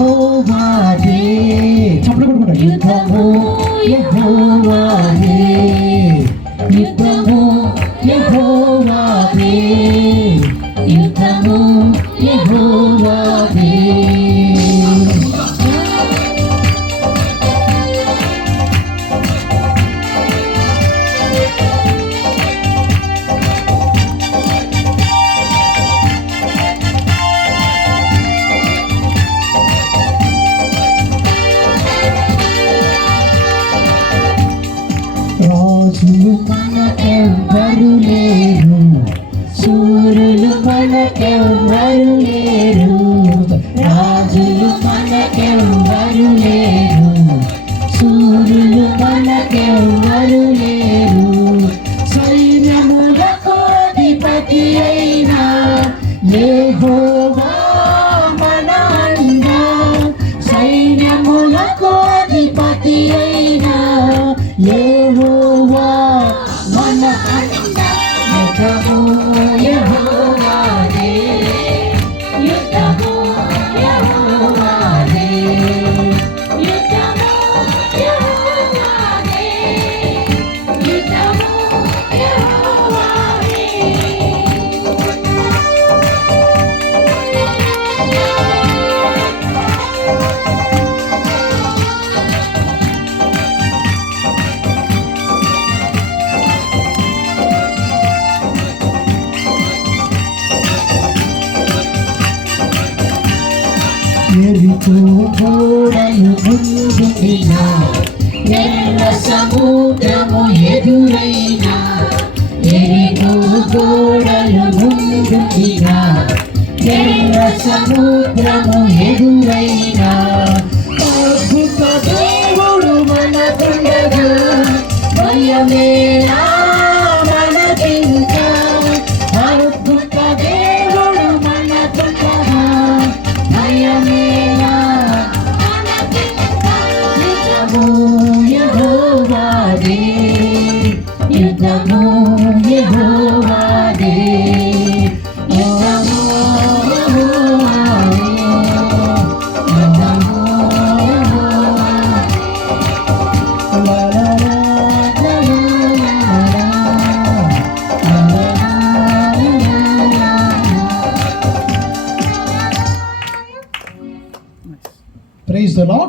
యెహోవాదే చప్పట్లు కొట్టుకుంటారు యుద్ధము యెహోవాదే యుద్ధము యెహోవాదే యుద్ధము యెహోవాదే మనకెవ్వరు లేరు. సూర్యులు మనకెవ్వరు లేరు. రాజులు మనకెవ్వరు లేరు. సూర్యులు మనకెవ్వరు లేరు. సైన్యముల కోటిపతి అయినా లేహో మన అండ ఎరుపు గోడలు ముందుగా ఎర్ర సముద్రము ఎదురైనా ఎరుపు గోడలు ముందుగా ఎర్ర సముద్రము ఎదురైనా అద్భుత దేవుడు మనకుండగా భయమేనా మనకింకా the Lord.